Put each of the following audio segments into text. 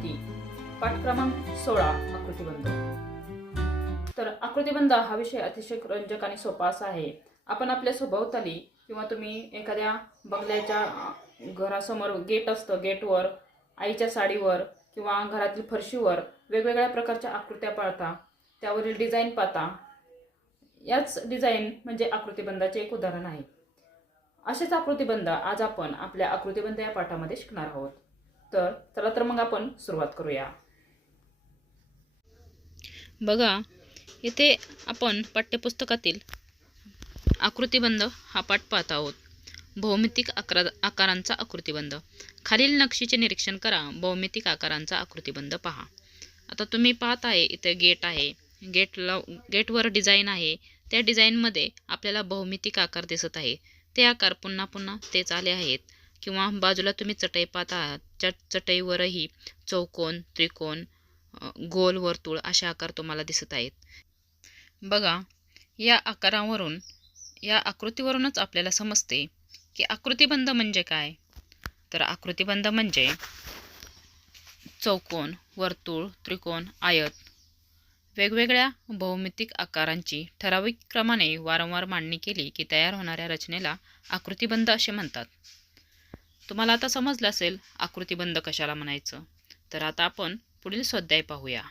आकृती पाठ क्रमांक 16 आकृतिबंध। तर आकृतिबंध हा विषय अतिशय रंजक आणि सोपा असा आहे। आपण आपल्या सभोवताली किंवा तुम्ही एखाद्या बंगल्याच्या घरासमोर गेट असतं, गेटवर, आईच्या साडीवर किंवा घरातील फरशीवर वेगवेगळ्या प्रकारच्या आकृत्या पाहता, त्यावरील डिझाईन पाहता। याच डिझाईन म्हणजे आकृतिबंधाचे एक उदाहरण आहे। असेच आकृतिबंध आज आपण आपल्या आकृतिबंध या पाठामध्ये शिकणार आहोत। तर चला तर मग आपण सुरुवात करूया। बघा, इथे आपण पाठ्यपुस्तकातील आकृतिबंध हा पाठ पाहत आहोत। भौमितिक आकारांचा आकृतिबंध। खालील नक्षीचे निरीक्षण करा। भौमितिक आकारांचा आकृतिबंध पहा। आता तुम्ही पाहत आहे इथे गेट आहे, गेटवर डिझाईन आहे। त्या डिझाईनमध्ये आपल्याला भौमितिक आकार दिसत आहे। ते आकार पुन्हा पुन्हा तेच आले आहेत। किंवा बाजूला तुम्ही चटई पाहत आहात, चटईवरही चौकोन, त्रिकोण, गोल, वर्तुळ असे आकार तुम्हाला दिसत आहेत। बघा, या आकारावरून, या आकृतीवरूनच आपल्याला समजते की आकृतिबंध म्हणजे काय। तर आकृतिबंध म्हणजे चौकोन, वर्तुळ, त्रिकोण, आयत वेगवेगळ्या भौमितिक आकारांची ठराविक क्रमाने वारंवार मांडणी केली की तयार होणाऱ्या रचनेला आकृतिबंध असे म्हणतात। तुम्हाला आता समजलं असेल आकृतिबंध कशाला म्हणायचं। तर आता आपण पुढील स्वाध्याय पाहूया।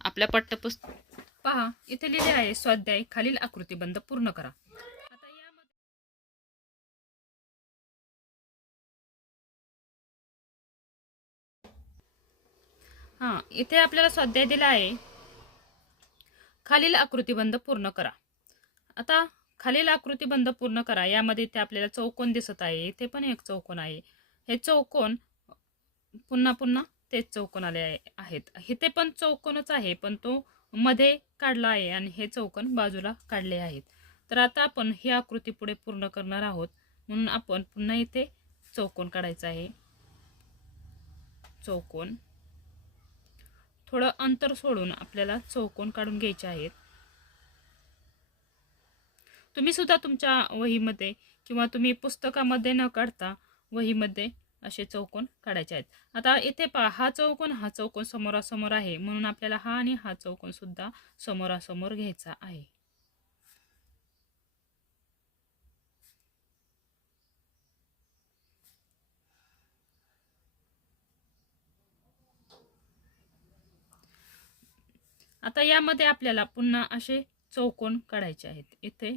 आपल्या पाठ्यपुस्तक पहा, इथे लिहिले आहे स्वाध्याय खालील आकृतिबंध पूर्ण करा। आता यामध्ये इथे आपल्याला स्वाध्याय दिला आहे, खालील आकृतिबंध पूर्ण करा। आता खालील आकृतिबंध पूर्ण करा यामध्ये इथे आपल्याला चौकोन दिसत आहे। इथे पण एक चौकोन आहे। हे चौकोन पुन्हा पुन्हा तेच चौकोन आले आहेत। इथे पण चौकोनच आहे, पण तो मध्ये काढला आहे आणि हे चौकोन बाजूला काढले आहेत। तर आता आपण ही आकृती पुढे पूर्ण करणार आहोत, म्हणून आपण पुन्हा इथे चौकोन काढायचा आहे। चौकोन, थोडं अंतर सोडून आपल्याला चौकोन काढून घ्यायचे आहेत। तुम्ही सुद्धा तुमच्या वहीमध्ये किंवा तुम्ही पुस्तकामध्ये न काढता वहीमध्ये असे चौकोन काढायचे आहेत। आता इथे पहा, हा चौकोन समोरासमोर आहे, म्हणून आपल्याला हा आणि हा चौकोन सुद्धा समोरासमोर घ्यायचा आहे। आता यामध्ये आपल्याला पुन्हा असे चौकोन काढायचे आहेत। इथे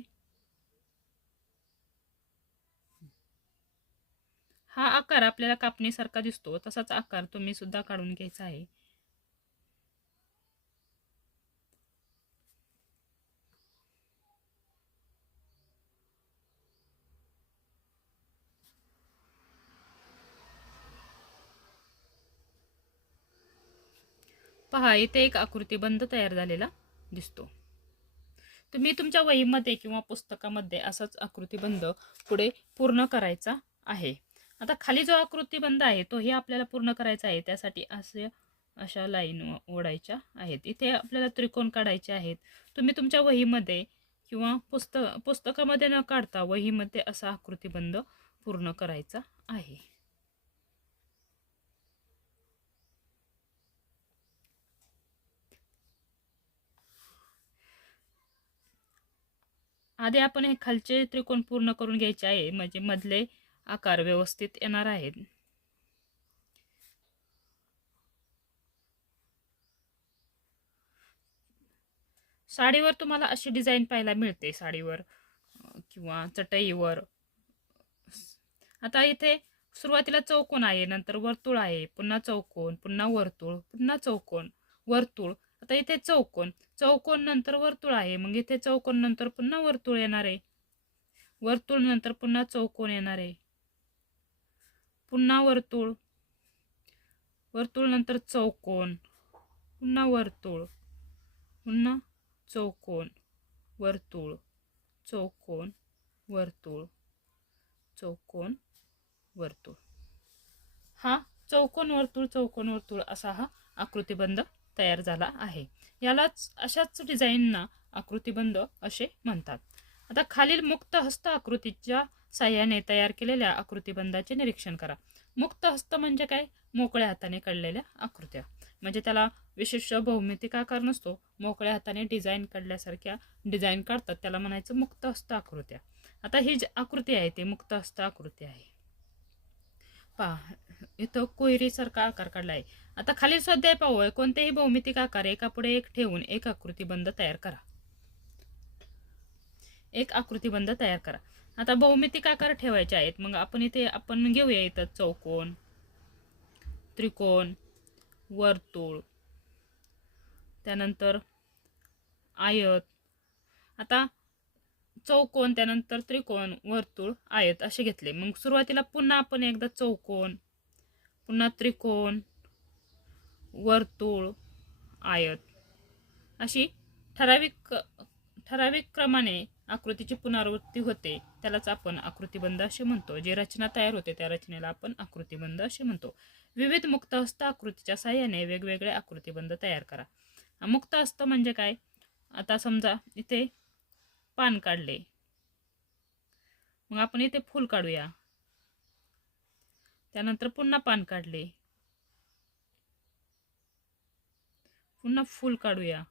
हा आकार आपल्याला कापणीसारखा दिसतो, तसाच आकार तुम्ही सुद्धा काढून घ्यायचा आहे। पहा, इथे एक आकृतिबंध तयार झालेला दिसतो। तुम्ही तुमच्या वहीमध्ये किंवा पुस्तकामध्ये असाच आकृतिबंध पुढे पूर्ण करायचा आहे। आता खाली जो आकृतिबंध आहे तोही आपल्याला पूर्ण करायचा आहे। त्यासाठी अशा लाईन ओढायच्या आहेत। इथे आपल्याला त्रिकोण काढायचे आहेत। तुम्ही तुमच्या वहीमध्ये किंवा पुस्तकामध्ये न काढता वहीमध्ये असा आकृतिबंध पूर्ण करायचा आहे। आधी आपण हे खालचे त्रिकोण पूर्ण करून घ्यायचे आहे, म्हणजे मधले आकार व्यवस्थित येणार आहेत। साडीवर तुम्हाला अशी डिझाईन पाहायला मिळते, साडीवर किंवा चटईवर। आता इथे सुरुवातीला चौकोन आहे, नंतर वर्तुळ आहे, पुन्हा चौकोन, पुन्हा वर्तुळ, पुन्हा चौकोन, वर्तुळ। आता इथे चौकोन नंतर वर्तुळ आहे, मग इथे चौकोन नंतर पुन्हा वर्तुळ येणार आहे, वर्तुळ नंतर पुन्हा चौकोन येणार आहे, पुन्हा वर्तुळ, वर्तुळ नंतर चौकोन, पुन्हा वर्तुळ, पुन्हा चौकोन, वर्तुळ, चौकोन, वर्तुळ, चौकोन, वर्तुळ। हा चौकोन वर्तुळ असा हा आकृतिबंध तयार झाला आहे। यालाच अशाच डिझाईनना आकृतिबंध असे म्हणतात। आता खालील मुक्त हस्त आकृतीच्या साह्याने तयार केलेल्या आकृतिबंधाचे निरीक्षण करा। मुक्त हस्त म्हणजे काय? मोकळ्या हाताने काढलेल्या आकृत्या, म्हणजे त्याला विशिष्ट भौमितिक आकार नसतो, मोकळ्या हाताने डिझाईन काढल्यासारख्या डिझाईन काढतात, त्याला म्हणायचं मुक्त हस्त आकृत्या. आता ही जी आकृती आहे ती मुक्त हस्त आकृती आहे. पहा इथं कोयरीसारखा आकार काढला आहे. आता खालील स्वाध्याय पाहूया. कोणतेही भौमितिक आकार एकापुढे एक ठेवून एक आकृतिबंध तयार करा. एक आकृतिबंध तयार करा. आता भौमितिक आकार ठेवायचे आहेत. मग आपण घेऊया इथं चौकोन, त्रिकोण, वर्तुळ, त्यानंतर आयत. आता चौकोन, त्यानंतर त्रिकोण, वर्तुळ, आयत असे घेतले. मग सुरुवातीला पुन्हा आपण एकदा चौकोन, पुन्हा त्रिकोण, वर्तुळ, आयत अशी ठराविक क्रमाने आकृतीची पुनरावृत्ती होते, त्यालाच आपण आकृतिबंध असे म्हणतो. जे रचना तयार होते त्या रचनेला आपण आकृतिबंध असे म्हणतो. विविध मुक्तहस्त आकृतीच्या साहाय्याने वेगवेगळे आकृतिबंध तयार करा. मुक्तहस्त म्हणजे काय? आता समजा इथे पान काढले, मग आपण इथे फूल काढूया. त्यानंतर पुन्हा पान काढले, पुन्हा फूल काढूया,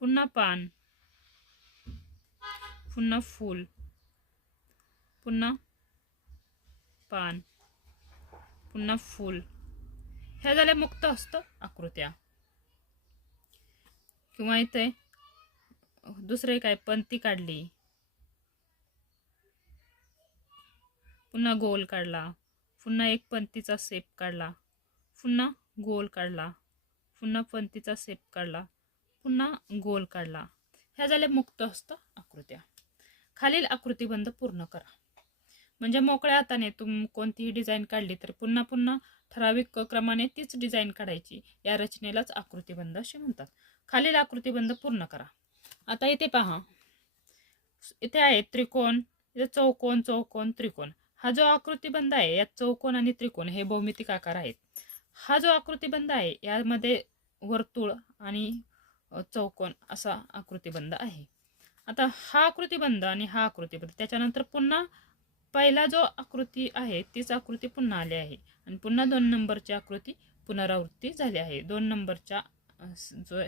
पुन्हा पान, पुन्हा फूल, पुन्हा पान, पुन्हा फूल. ह्या झाल्या मुक्तहस्त आकृत्या. किंवा इथे दुसरे काय? पंक्ती काढली, पुन्हा गोल काढला, पुन्हा एक पंक्तीचा शेप काढला, पुन्हा गोल काढला, पुन्हा पंक्तीचा शेप काढला, पुन्हा गोल काढला. ह्या झाल्या मुक्तहस्त आकृत्या. खालील आकृतिबंध पूर्ण करा. म्हणजे मोकळ्या हाताने कोणतीही डिझाईन काढली तर पुन्हा पुन्हा ठराविक क्रमाने तीच डिझाईन काढायची. या रचनेलाच आकृतिबंध असे म्हणतात. खालील आकृतिबंध पूर्ण करा. आता इथे पहा, इथे आहे त्रिकोण, इथे चौकोन, चौकोन, त्रिकोण. हा जो आकृतिबंध आहे यात चौकोन आणि त्रिकोण हे भौमितिक आकार आहेत. हा जो आकृतिबंध आहे यामध्ये वर्तुळ आणि चौकोन असा आकृतिबंध आहे. आता हा आकृतिबंध आणि हा आकृतिबंध, त्याच्यानंतर पुन्हा पहिला जो आकृती आहे तीच आकृती पुन्हा आली आहे आणि पुन्हा 2 नंबरची आकृती पुनरावृत्ती झाली आहे. 2 नंबरच्या जो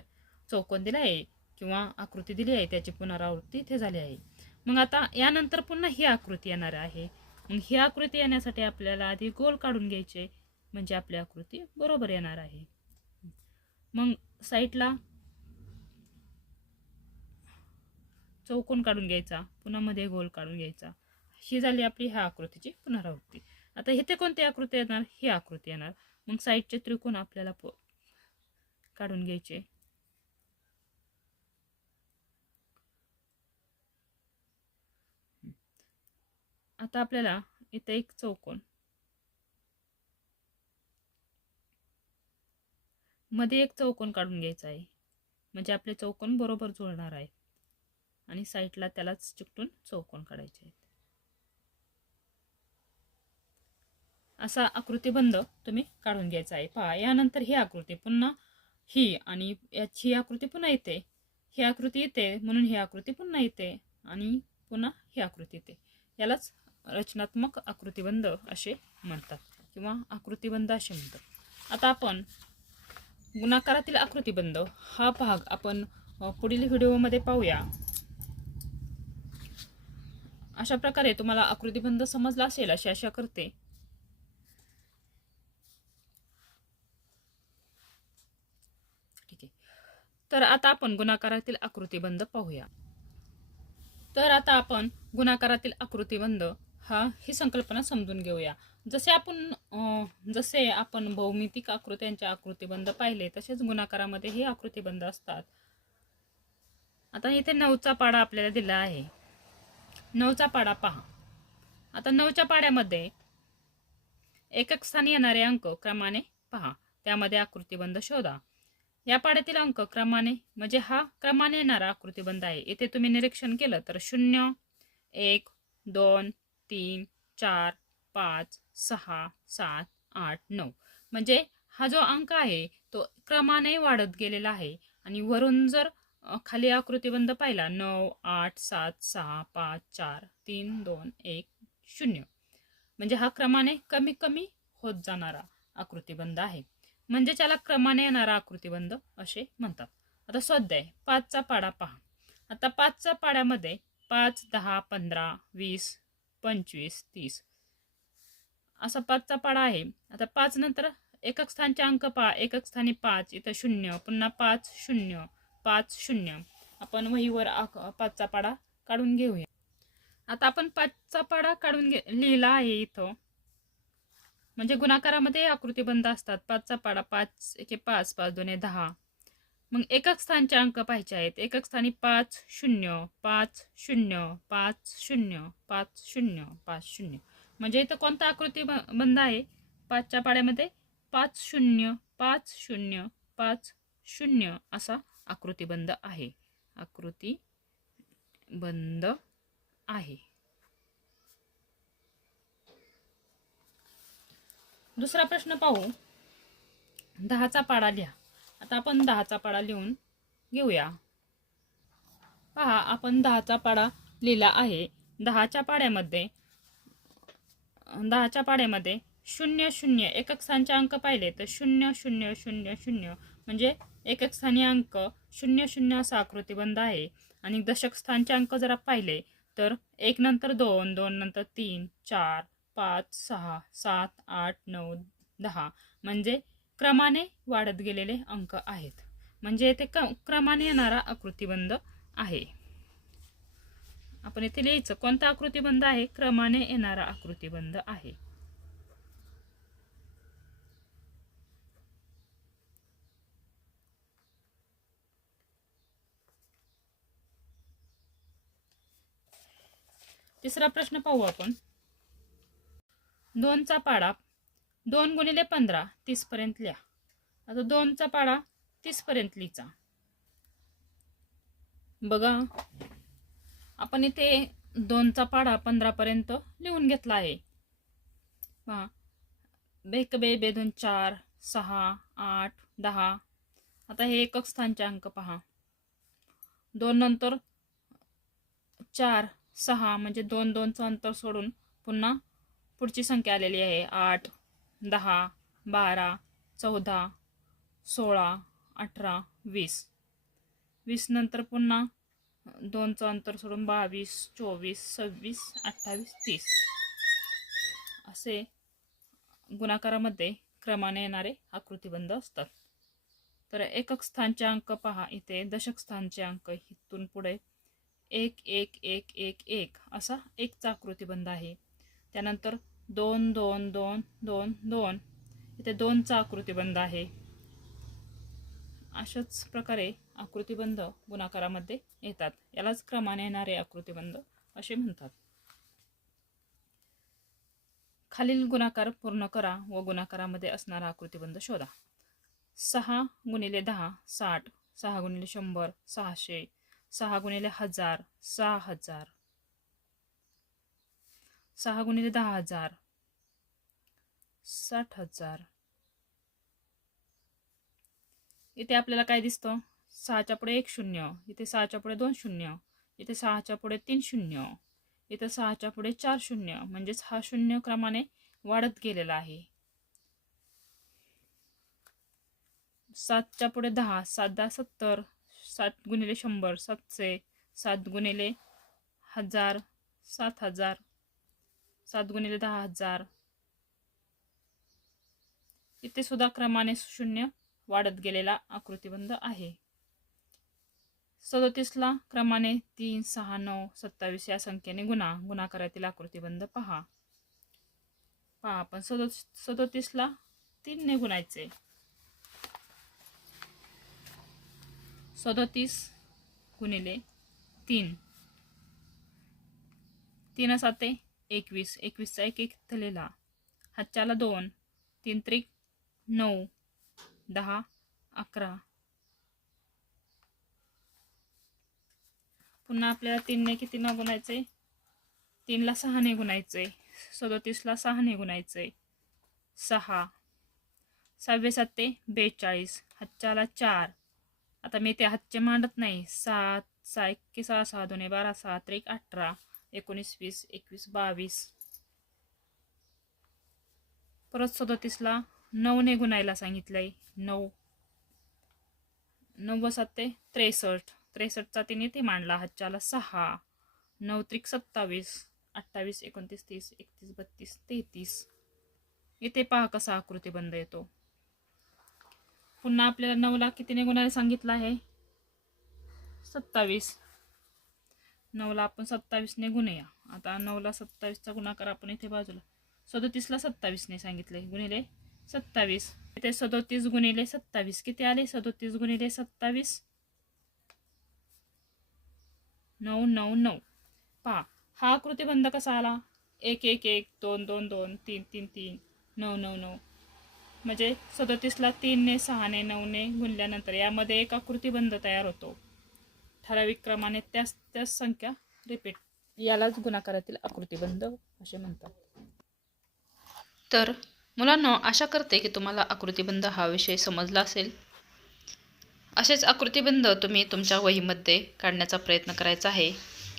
चौकोन दिला आहे किंवा आकृती दिली आहे त्याची पुनरावृत्ती इथे झाली आहे. मग आता यानंतर पुन्हा ही आकृती येणार आहे. मग ही आकृती येण्यासाठी आपल्याला आधी गोल काढून घ्यायचे, म्हणजे आपली आकृती बरोबर येणार आहे. मग साईडला चौकोन काढून घ्यायचा, पुन्हा मध्ये गोल काढून घ्यायचा. ही झाली आपली ह्या आकृतीची पुनरावृत्ती. आता इथे कोणती आकृती येणार? ही आकृती येणार. मग साईडचे त्रिकोण आपल्याला काढून घ्यायचे. आता आपल्याला इथे एक चौकोन, मध्ये एक चौकोन काढून घ्यायचा आहे, म्हणजे आपले चौकोन बरोबर जुळणार आहे. आणि साईडला त्यालाच चिकटून चौकोन काढायचे आहेत. असा आकृतिबंध तुम्ही काढून घ्यायचा आहे. पहा, यानंतर ही आकृती पुन्हा ही आणि याची आकृती पुन्हा येते, ही आकृती येते, म्हणून ही आकृती पुन्हा येते आणि पुन्हा ही आकृती येते. यालाच रचनात्मक आकृतिबंध असे म्हणतात किंवा आकृतिबंध असे म्हणतात. आता आपण गुणाकारातील आकृतिबंध हा भाग आपण पुढील व्हिडिओमध्ये पाहूया. अशा प्रकारे तुम्हाला आकृतिबंध समजला असेल अशी आशा करते. ठीक आहे, तर आता आपण गुणाकारातील आकृतिबंध पाहूया. तर आता आपण गुणाकारातील आकृतिबंध ही संकल्पना समजून घेऊया. जसे आपण भौमितिक आकृत्यांचे आकृतिबंध पाहिले तसेच गुणाकारामध्ये हे आकृतिबंध असतात. आता इथे 9चा पाढा आपल्याला दिला आहे. 9चा पाढा पहा. आता 9च्या पाढ्यामध्ये एकक स्थानी येणारे अंक क्रमाने पहा, त्यामध्ये आकृतिबंध शोधा. या पाढ्यातील अंक क्रमाने म्हणजे हा क्रमाने येणारा आकृतिबंध आहे. इथे तुम्ही निरीक्षण केलं तर 0, 1, 2, 3, 4, 5, 6, 7, 8, 9 म्हणजे हा जो अंक आहे तो क्रमाने वाढत गेलेला आहे. आणि वरून जर खाली आकृतिबंध पाहिला 9, 8, 7, 6, 5, 4, 3, 2, 1, 0 म्हणजे हा क्रमाने कमी कमी होत जाणारा आकृतिबंध आहे. म्हणजे त्याला क्रमाने येणारा आकृतिबंध असे म्हणतात. आता स्वाध्याय 5चा पाढा पहा. आता 5च्या पाढ्यामध्ये 5, 10, 15, 20, 25, 30 असा 5चा पाढा आहे. आता 5 नंतर एकक स्थानचे अंक पहा. एकक स्थानी 5, इथं 0, पुन्हा 5, 0, 5, 0. आपण वहीवर 5चा पाढा काढून घेऊया. आता आपण 5चा पाढा काढून लिहिला आहे इथं. म्हणजे गुणाकारामध्ये आकृतिबंध असतात. 5चा पाढा 5 एके 5, 5 दोन्ही 10. मग एकक स्थानचे अंक पाहिजे आहेत. एकक स्थानी 5, 0, 5, 0, 5, 0, 5, 0, 5, 0. म्हणजे इथं कोणता आकृतिबंध आहे? 5च्या पाढ्यामध्ये 5, 0, 5, 0, 5, 0 असा आकृतिबंध आहे. आकृतिबंध आहे. दुसरा प्रश्न पाहू. 10चा पाढा लिहा. आता आपण 10चा पाढा लिहून घेऊया. पहा, आपण 10चा पाढा लिहिला आहे. 10च्या पाढ्यामध्ये 0, 0 एकक स्थानचे अंक पाहिले तर 0, 0, 0, 0 म्हणजे एकक स्थानी अंक 0, 0 असा आकृतिबंध आहे. आणि दशक स्थानचे अंक जर पाहिले तर 1 नंतर 2, 2 नंतर 3, 4, 5, 6, 7, 8, 9, 10 म्हणजे क्रमाने वाढत गेलेले अंक आहेत. म्हणजे येथे क्रमाने येणारा आकृतिबंध आहे. आपण येथे लिहायचं कोणता आकृतिबंध आहे? क्रमाने येणारा आकृतिबंध आहे. तिसरा प्रश्न पाहू आपण. 2चा पाढा 2 गुणिले 15 30 पर्यंत लिहा. आता 2चा पाढा 30 पर्यंत लिहायचा. बघा, आपण इथे 2चा पाढा 15 पर्यंत लिहून घेतला आहे. पहा, बेक बे बे 2 4 6 8 10. आता हे एकक स्थानचे अंक पहा. 2 नंतर 4, 6 म्हणजे 2, 2चं अंतर सोडून पुन्हा पुढची संख्या आलेली आहे. 8, 10, 12, 14, 16, 18, 20. 20 नंतर पुन्हा 2चं अंतर सोडून 22, 24, 26, 28, 30 असे गुणाकारामध्ये क्रमाने येणारे आकृतिबंध असतात. तर एकक स्थानचे अंक पहा. इथे दशक स्थानचे अंक इथून पुढे 1, 1, 1, 1, 1 असा 1चा आकृतिबंध आहे. त्यानंतर 2, 2, 2, 2, 2 इथे 2चा आकृतिबंध आहे. अशाच प्रकारे आकृतिबंध गुणाकारामध्ये येतात. यालाच क्रमाने येणारे आकृतिबंध असे म्हणतात. खालील गुणाकार पूर्ण करा व गुणाकारामध्ये असणारा आकृतिबंध शोधा. 6 गुणिले 10 60, 6 गुणिले 100 600, 6 गुणिले 1000 6000, 6 गुणिले 10,000 60,000. इथे आपल्याला काय दिसतं? 6च्या पुढे 1 0, इथे 6च्या पुढे 2 0, इथे 6च्या पुढे 3 0, इथे 6च्या पुढे 4 0 म्हणजेच हा 0 क्रमाने वाढत गेलेला आहे. 7च्या पुढे 10 7 10 70, 7 गुणिले 100 700, 7 गुणिले 1000 7000, 7 गुणिले 10,000. इथे सुद्धा क्रमाने 0 वाढत गेलेला आकृतिबंध आहे. 37ला क्रमाने 3 6 9 27 या संख्येने गुणाकारातील आकृतिबंध पहा. आपण 37ला 3 ने गुणायचे. 37 गुणिले 3, 3 7 21, 21चा 1 1 लिहिला. हातच्याला 2, 3 त्रिक 9, 10 11. पुन्हा आपल्याला 3 ने किती न गुणायचे? 3ला 6 ने गुणायचे. 37ला 6 ने गुणायचे. 6 6 7 42, हातच्याला 4. आता मी ते हातचे मांडत नाही. 7 6 1 6 6 2 12 6 3 18 19 20 21 22. परत 37ला 9ने गुणायला सांगितलं आहे. 9 9 व 7 ते 63. 63चा तिने ते मांडला. हातच्याला 6 9 त्रिक 27 28 29 30 31 32 33. इथे पहा कसा आकृतिबंध येतो. पुन्हा आपल्याला 9ला कितीने गुणायला सांगितलं आहे? 27. 9ला आपण 27ने गुणूया. आता 9ला 27चा गुणाकार आपण इथे बाजूला 37ला 27ने सांगितले गुणिले 27. इथे 37 गुणिले 27 किती आले? 37 गुणिले 27 9 9 9. पहा हा आकृतिबंध कसा आला? 1 1 1 2 2 2 3 3 3 9 9 9. म्हणजे 37ला 3ने 6ने 9ने गुणल्यानंतर यामध्ये एक आकृतिबंध तयार होतो. ठराविक क्रमाने त्याच संख्या रिपीट. यालाच गुणाकारातील आकृतिबंध असे म्हणतात. तर मुलांनो, आशा करते की तुम्हाला आकृतिबंध हा विषय समजला असेल. असेच आकृतिबंध तुम्ही तुमच्या वहीमध्ये काढण्याचा प्रयत्न करायचा आहे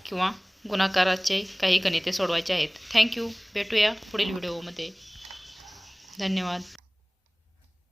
किंवा गुणाकाराचे काही गणिते सोडवायचे आहेत. थँक्यू. भेटूया पुढील व्हिडिओमध्ये. धन्यवाद.